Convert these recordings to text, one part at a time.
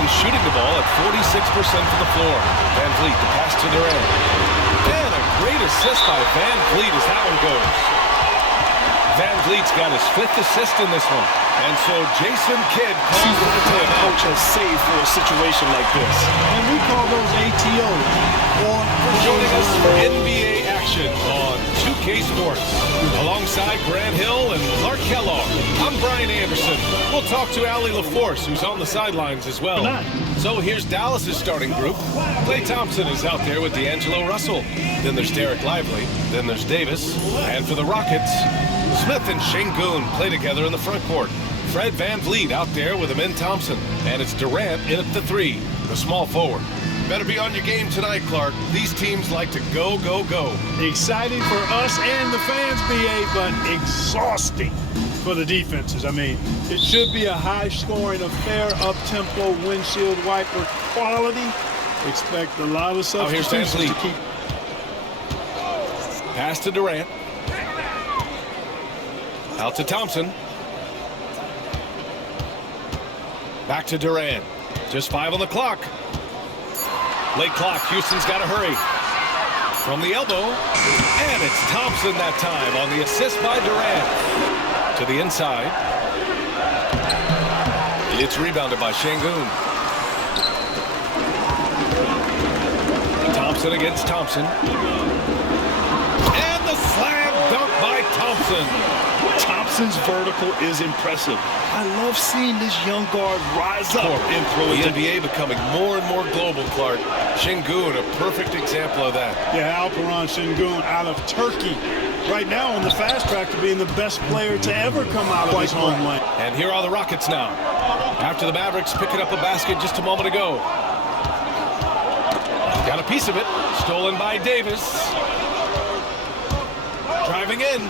Thompson shooting the ball at 46% from the floor. Van Vliet, the pass to Durant. And a great assist by Van Vliet as that one goes. Van Vliet's got his 5th assist in this one. And so Jason Kidd calls for the timeout. Coach has saved for a situation like this. And we call those ATOs. Joining us for NBA action on 2K Sports. Alongside Grant Hill and Clark Kellogg, I'm Brian Anderson. We'll talk to Allie LaForce, who's on the sidelines as well. So here's Dallas's starting group. Klay Thompson is out there with D'Angelo Russell. Then there's Derek Lively. Then there's Davis. And for the Rockets, Smith and Şengün play together in the front court. Fred VanVleet out there with Amin Thompson. And it's Durant in at the 3, the small forward. Better be on your game tonight, Clark. These teams like to go, go, go. Exciting for us and the fans, BA, but exhausting for the defenses. I mean, it should be a high-scoring affair, up-tempo, windshield wiper quality. Expect a lot of substitutions to keep. Pass to Durant. Out to Thompson. Back to Durant. Just 5 on the clock. Late clock. Houston's got to hurry. From the elbow. And it's Thompson that time on the assist by Durant. To the inside. It's rebounded by Şengün. Thompson against Thompson. And the slam dunk by Thompson. Thompson's vertical is impressive. I love seeing this young guard rise up and throw it. The NBA becoming more and more global, Clark. Şengün, a perfect example of that. Yeah, Alperen Şengün out of Turkey. Right now on the fast track to being the best player to ever come out of his homeland. And here are the Rockets now. After the Mavericks picking up a basket just a moment ago. Got a piece of it. Stolen by Davis. Driving in.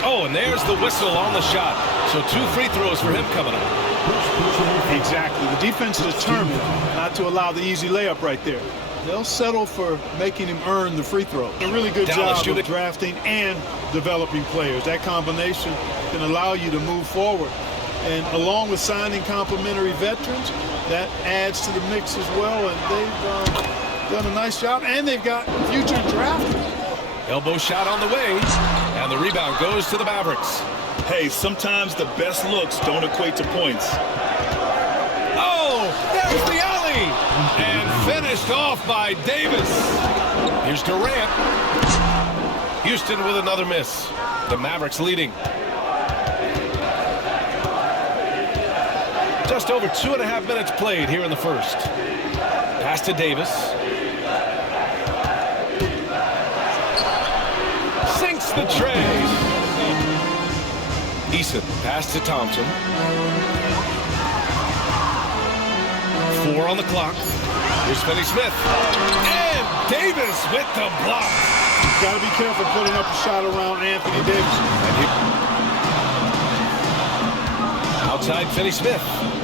Oh, and there's the whistle on the shot. So 2 free throws for him coming up. Exactly. The defense is determined not to allow the easy layup right there. They'll settle for making him earn the free throw. A really good job of drafting and developing players. That combination can allow you to move forward. And along with signing complementary veterans, that adds to the mix as well. And they've done a nice job. And they've got future draft. Elbow shot on the way. And the rebound goes to the Mavericks. Hey, sometimes the best looks don't equate to points. Oh, there's the alley. And finished off by Davis. Here's Durant. Houston with another miss. The Mavericks leading. Just over 2.5 minutes played here in the first. Pass to Davis. Sinks the tray. Eason, pass to Thompson. 4 on the clock. Here's Finney Smith. And Davis with the block. Got to be careful putting up a shot around Anthony Davis. Outside Finney Smith.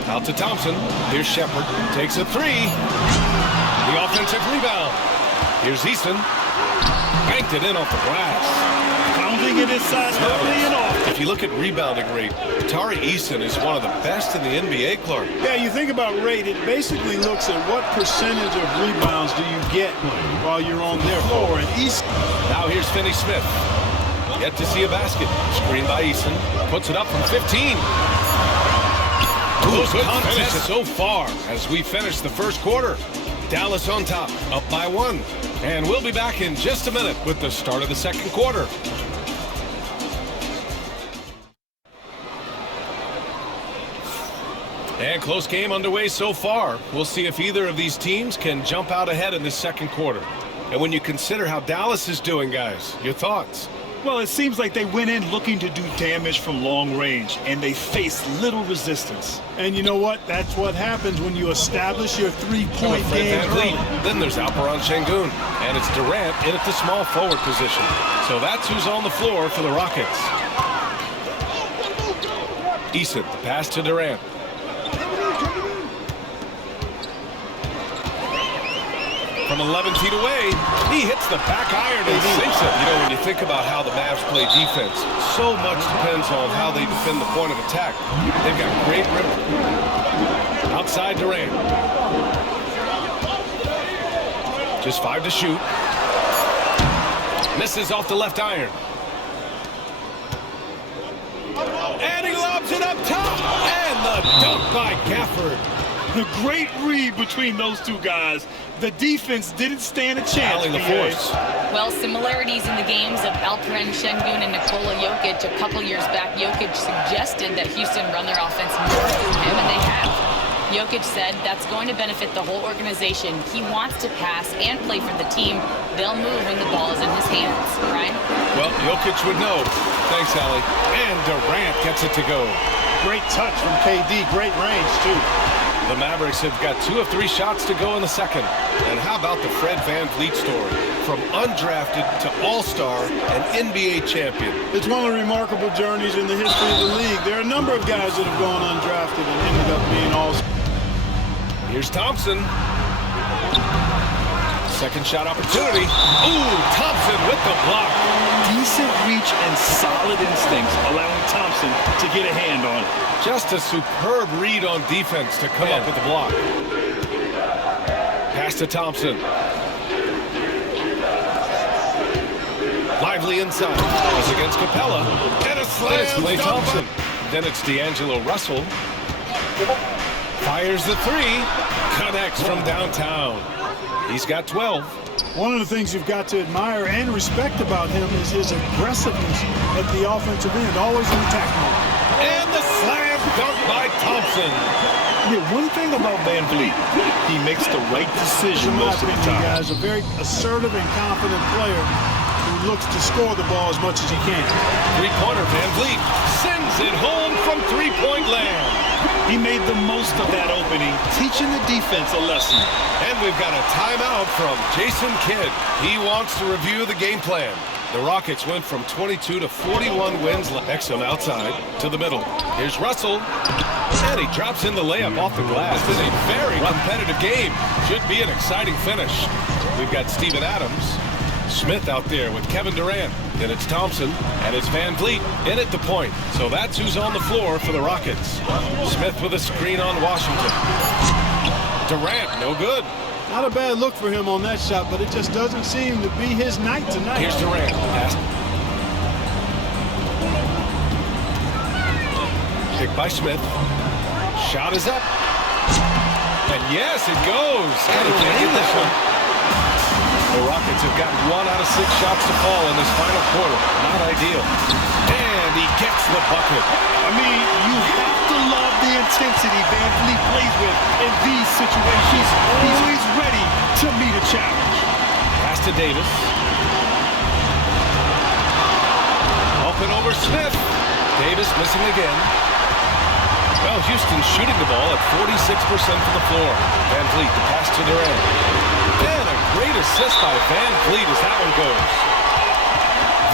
Out to Thompson. Here's Shepard. Takes a 3. The offensive rebound. Here's Eason. Banked it in off the glass. Pounding it inside early and often. If you look at rebounding rate, Tari Eason is one of the best in the NBA, Clark. Yeah, you think about rate, it basically looks at what percentage of rebounds do you get while you're on their floor. And Eason. Now here's Finney Smith. Yet to see a basket. Screen by Eason. Puts it up from 15. Close contest so far as we finish the first quarter. Dallas on top, up by 1. And we'll be back in just a minute with the start of the second quarter. And close game underway so far. We'll see if either of these teams can jump out ahead in this second quarter. And when you consider how Dallas is doing, guys, your thoughts? Well, it seems like they went in looking to do damage from long range, and they faced little resistance. And you know what? That's what happens when you establish your three-point game early. Then there's Alperen Şengün, and it's Durant in at the small forward position. So that's who's on the floor for the Rockets. Eason, the pass to Durant. From 11 feet away, he hits the back iron and sinks it. You know, when you think about how the Mavs play defense, so much depends on how they defend the point of attack. They've got great rim. Outside Durant. Just 5 to shoot. Misses off the left iron. And he lobs it up top. And the dunk by Gafford. The great read between those two guys. The defense didn't stand a chance. Well, similarities in the games of Alperen Şengün and Nikola Jokic. A couple years back, Jokic suggested that Houston run their offense more through him, and they have. Jokic said that's going to benefit the whole organization. He wants to pass and play for the team. They'll move when the ball is in his hands. Ryan? Well, Jokic would know. Thanks, Allie. And Durant gets it to go. Great touch from KD. Great range, too. The Mavericks have got 2 of 3 shots to go in the second. And how about the Fred VanVleet story? From undrafted to all-star and NBA champion. It's one of the remarkable journeys in the history of the league. There are a number of guys that have gone undrafted and ended up being all-stars. Here's Thompson. Second shot opportunity. Ooh, Thompson with the block. Decent reach and solid instincts, allowing Thompson to get a hand on it. Just a superb read on defense to come up with the block. Pass to Thompson. Lively inside. Goes against Capella. And a slam. It's Klay Thompson. Then it's D'Angelo Russell. Fires the 3. Connects from downtown. He's got 12. One of the things you've got to admire and respect about him is his aggressiveness at the offensive end, always in attack mode. And the slam dunk by Thompson. Yeah, one thing about VanVleet, he makes the right decision most of the time. Guys, a very assertive and confident player who looks to score the ball as much as he can. Three-pointer VanVleet sends it home from three-point land. He made the most of that opening, teaching the defense a lesson. And we've got a timeout from Jason Kidd. He wants to review the game plan. The Rockets went from 22 to 41 wins. Exum outside to the middle. Here's Russell. And he drops in the layup off the glass. This is a very competitive game. Should be an exciting finish. We've got Steven Adams. Smith out there with Kevin Durant. Then it's Thompson, and it's VanVleet in at the point. So that's who's on the floor for the Rockets. Smith with a screen on Washington. Durant, no good. Not a bad look for him on that shot, but it just doesn't seem to be his night tonight. Here's Durant. Picked by Smith. Shot is up. And yes, it goes. And he can't get this one. The Rockets have got 1 out of 6 shots to fall in this final quarter. Not ideal. And he gets the bucket. I mean, you have to love the intensity VanVleet plays with in these situations. He's always ready to meet a challenge. Pass to Davis. Open over Smith. Davis missing again. Well, Houston's shooting the ball at 46% from the floor. VanVleet, the pass to Durant. And a great assist by VanVleet as that one goes.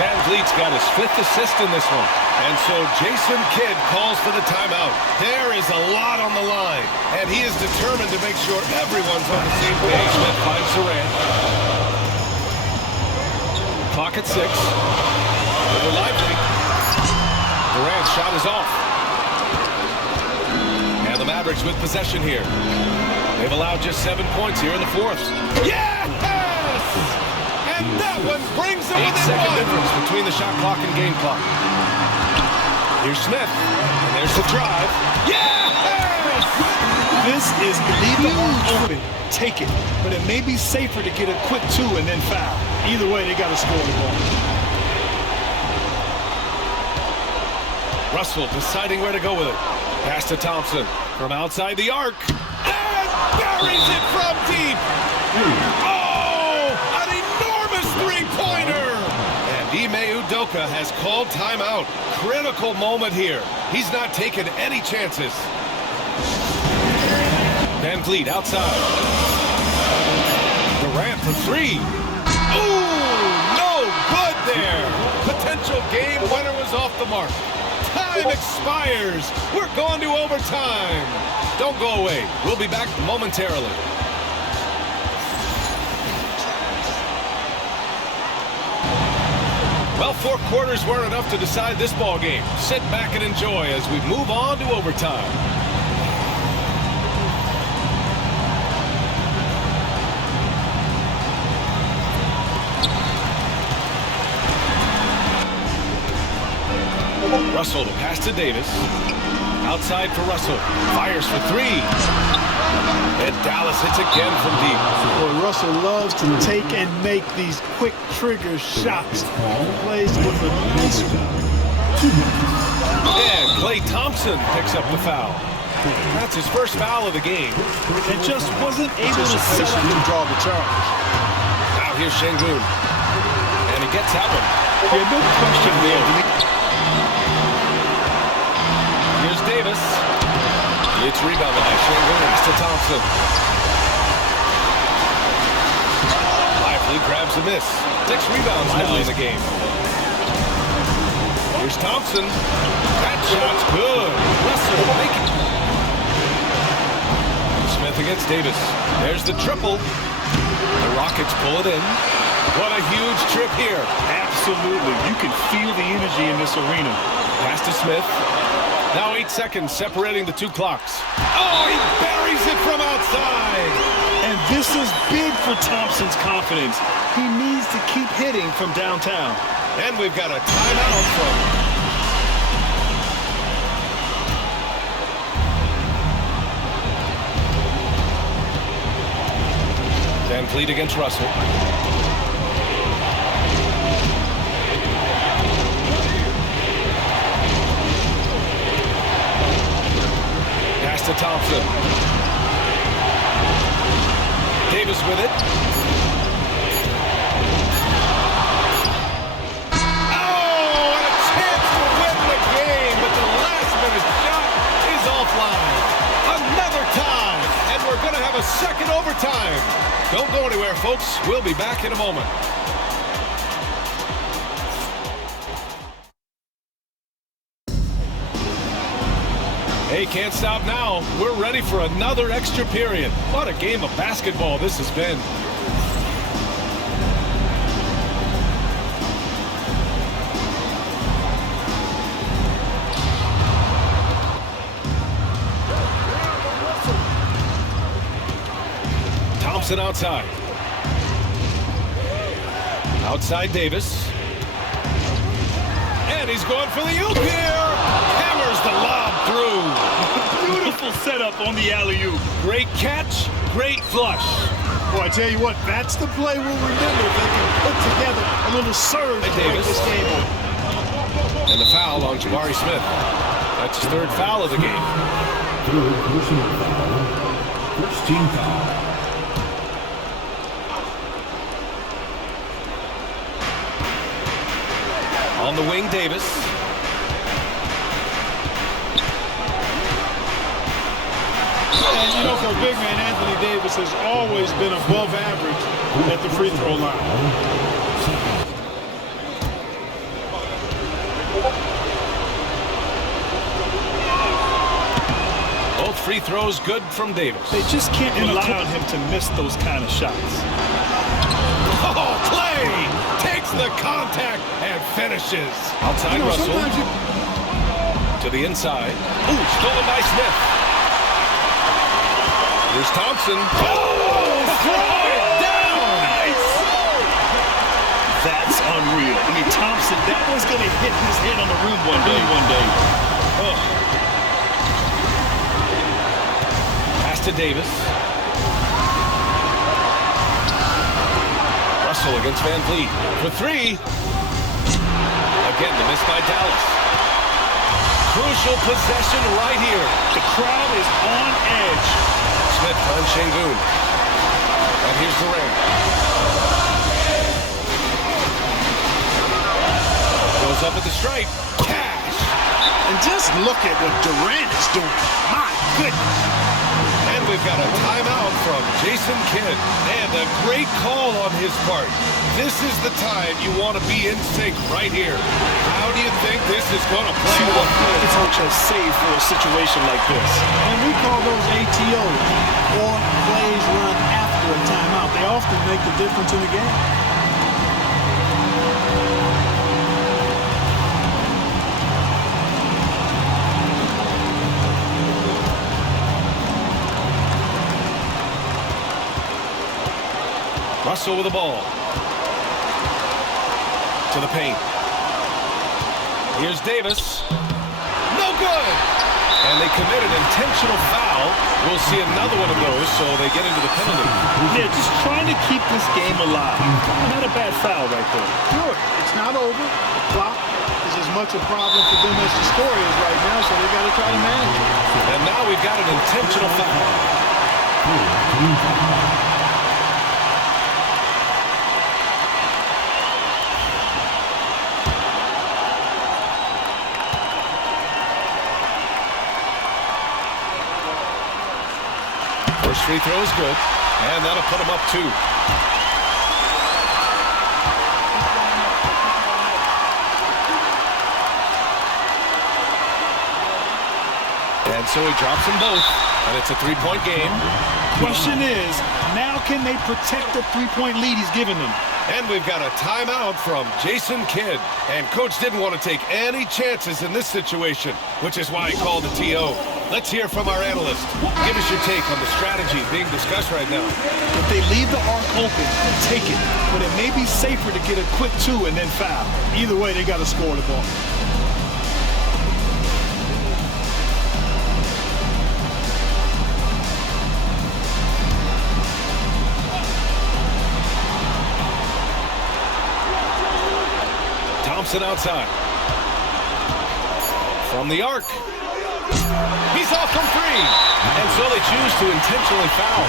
VanVleet's got his 5th assist in this one. And so Jason Kidd calls for the timeout. There is a lot on the line. And he is determined to make sure everyone's on the same page. Smith finds Durant. Clock at 6. Over Lively. Durant's shot is off. And the Mavericks with possession here. They've allowed just 7 points here in the 4th. Yes! And that one brings them within 8-second difference between the shot clock and game clock. Here's Smith. And there's the drive. Yes! This is huge. Take it. But it may be safer to get a quick 2 and then foul. Either way, they got to score the ball. Russell deciding where to go with it. Pass to Thompson from outside the arc. Buries it from deep. Oh, an enormous three-pointer. And Ime Udoka has called timeout. Critical moment here. He's not taking any chances. VanVleet outside. Durant for 3. Ooh, no good there. Potential game winner was off the mark. Time expires. We're going to overtime. Don't go away. We'll be back momentarily. Well, 4 quarters weren't enough to decide this ball game. Sit back and enjoy as we move on to overtime. Russell to pass to Davis. Outside for Russell. Fires for 3. And Dallas hits again from deep. Boy, Russell loves to take and make these quick trigger shots. Plays with a nice one. And Klay Thompson picks up the foul. That's his first foul of the game. And just wasn't able to set up and draw the charge. Now here's Şengün. And he gets that one. Yeah, no question there. Here's Davis. It's rebounded by Şengün to Thompson. Lively grabs a miss. 6 rebounds now in the game. Here's Thompson. That shot's good. Russell making. Smith against Davis. There's the triple. The Rockets pull it in. What a huge trip here. Absolutely. You can feel the energy in this arena. Pass to Smith. Now 8 seconds separating the 2 clocks. Oh, he buries it from outside. And this is big for Thompson's confidence. He needs to keep hitting from downtown. And we've got a timeout from... Van Vliet against Russell. Pass to Thompson. Davis with it. Oh, and a chance to win the game, but the last-minute shot is offline. Another tie, and we're going to have a second overtime. Don't go anywhere, folks. We'll be back in a moment. Hey, can't stop now. We're ready for another extra period. What a game of basketball this has been. Thompson outside. Outside Davis. And he's going for the oop here. Hammers the lob through. Beautiful setup on the alley-oop. Great catch, great flush. Boy, I tell you what, that's the play we'll remember if they can put together a little surge to break this game up. And the foul on Jabari Smith. That's his 3rd foul of the game. 3rd personal foul. First team foul. On the wing, Davis. And, you know, for a big man, Anthony Davis has always been above average at the free throw line. Both free throws good from Davis. They just can't rely on him to miss those kind of shots. Oh, Klay takes the contact and finishes. Outside Russell. To the inside. Ooh, stolen by Smith. Here's Thompson. Oh, throw it down. Nice. That's unreal. I mean, Thompson, that was going to hit his head on the rim one day. Oh. Pass to Davis. Russell against Van Vliet for 3. Again, the miss by Dallas. Crucial possession right here. The crowd is on edge. Smith finds Şengün. And here's Durant. Goes up at the stripe. Cash. And just look at what Durant is doing. My goodness. And we've got a timeout from Jason Kidd. And a great call on his part. This is the time you want to be in sync right here. How do you think this is going to play out? It's coach has saved for a situation like this. And we call those ATOs, or plays run after a timeout. They often make the difference in the game. Russell with the ball. To the paint. Here's Davis. No good! And they commit an intentional foul. We'll see another one of those, so they get into the penalty. Yeah, just trying to keep this game alive. Not a bad foul right there. Sure, it's not over. The clock is as much a problem for them as the score is right now, so they got to try to manage it. And now we've got an intentional foul. First free throw is good, and that'll put him up 2. And so he drops them both, and it's a 3-point game. Question is, now can they protect the 3-point lead he's given them? And we've got a timeout from Jason Kidd. And Coach didn't want to take any chances in this situation, which is why he called the TO. Let's hear from our analyst. Give us your take on the strategy being discussed right now. If they leave the arc open, take it. But it may be safer to get a quick 2 and then foul. Either way, they got to score the ball. Thompson outside. From the arc. He's off from 3. And so they choose to intentionally foul.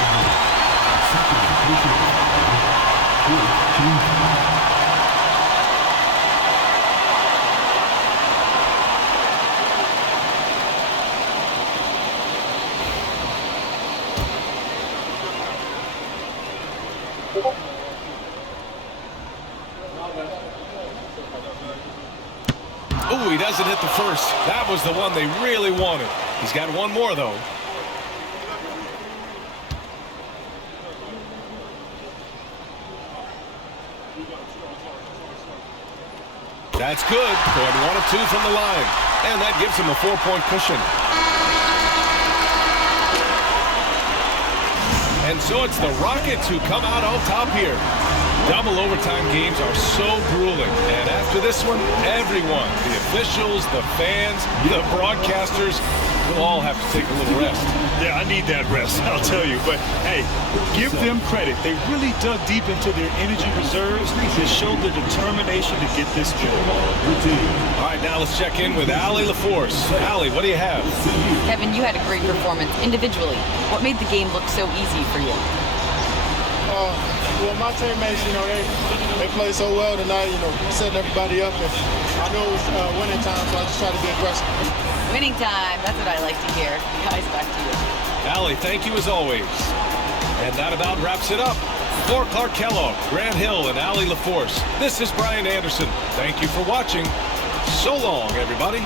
Ooh, he doesn't hit the first. That was the one they really wanted. He's got one more, though. That's good. Going 1 of 2 from the line. And that gives him a 4-point cushion. And so it's the Rockets who come out on top here. Double overtime games are so grueling. And after this one, everyone, the officials, the fans, the broadcasters, will all have to take a little rest. Yeah, I need that rest, I'll tell you. But, hey, give them credit. They really dug deep into their energy reserves and showed the determination to get this job. All right, now let's check in with Allie LaForce. Allie, what do you have? Kevin, you had a great performance individually. What made the game look so easy for you? Well, my teammates, they played so well tonight, setting everybody up. And I know it was winning time, so I just tried to be aggressive. Winning time, that's what I like to hear. Guys, back to you. Allie, thank you as always. And that about wraps it up. For Clark Kellogg, Grant Hill, and Allie LaForce, this is Brian Anderson. Thank you for watching. So long, everybody.